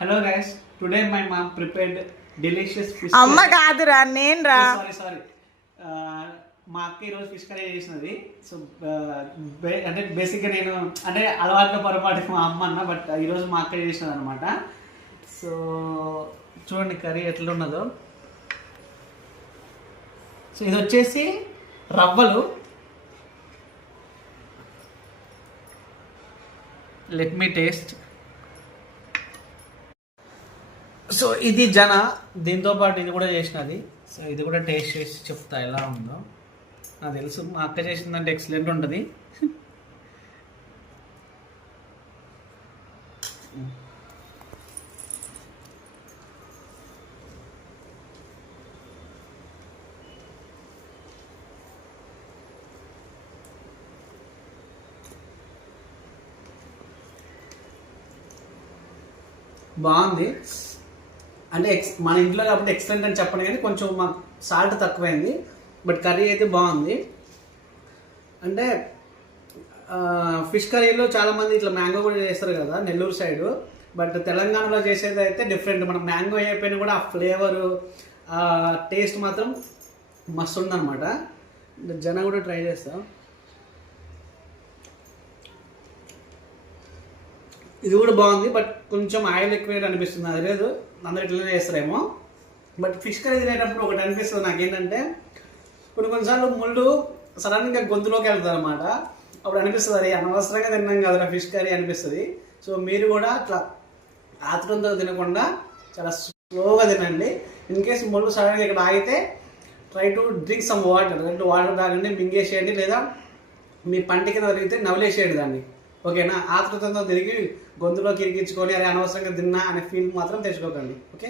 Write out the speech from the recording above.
Hello guys, today my mom prepared delicious fish. అమ్మ కాదురా నేను రా. సారీ మా అక్క ఈరోజు ఫిష్ కర్రీ చేసినది. సో అంటే బేసిక్గా నేను అంటే అలవాట్ల పొరపాటుకి మా అమ్మ అన్న, బట్ ఈరోజు మా అక్క చేసినది అనమాట. సో చూడండి కర్రీ ఎట్లా ఉన్నదో. సో ఇది వచ్చేసి రవ్వలు. Let me taste. సో ఇది జన, దీంతో పాటు ఇది కూడా చేసినది. సో ఇది కూడా టేస్ట్ చేసి చెప్తా ఎలా ఉందో. నాకు తెలుసు మా అక్క చేసిందంటే ఎక్సలెంట్ ఉంటుంది. బాగుంది. అంటే మన ఇంట్లో కాబట్టి ఎక్సలెంట్ అని చెప్పండి, కానీ కొంచెం మాకు సాల్ట్ తక్కువైంది. బట్ కర్రీ అయితే బాగుంది. అంటే ఫిష్ కర్రీలో చాలామంది ఇట్లా మ్యాంగో కూడా చేస్తారు కదా నెల్లూరు సైడు. బట్ తెలంగాణలో చేసేది అయితే డిఫరెంట్. మనం మ్యాంగో అయిపోయినా కూడా ఆ ఫ్లేవరు, ఆ టేస్ట్ మాత్రం మస్తు ఉందన్నమాట. జన కూడా ట్రై చేస్తాం. ఇది కూడా బాగుంది, బట్ కొంచెం ఆయిల్ ఎక్కువ అనిపిస్తుంది. అది లేదు, అందరు ఇట్లనే చేస్తారేమో. బట్ ఫిష్ కర్రీ తినేటప్పుడు ఒకటి అనిపిస్తుంది నాకేంటంటే, కొన్నిసార్లు ముళ్ళు సడన్గా గొంతులోకి వెళ్తుంది అనమాట. అప్పుడు అనిపిస్తుంది అది అనవసరంగా తిన్నాం కదా ఫిష్ కర్రీ అనిపిస్తుంది. సో మీరు కూడా అట్లా ఆత్రంతో తినకుండా చాలా స్లోగా తినండి. ఇన్ కేస్ ముళ్ళు సడన్గా ఇక్కడ ఆగితే try to drink some water. అంటే వాటర్ తాగండి, మింగేసేయండి, లేదా మీ పంటి కింద తిరిగితే నవలేసేయండి దాన్ని. ఓకేనా? ఆతృతంతో తిరిగి గొంతులోకి ఇరిగించుకొని అరే అనవసరంగా తిన్నా అనే ఫీల్ మాత్రం తెచ్చుకోకండి. ఓకే.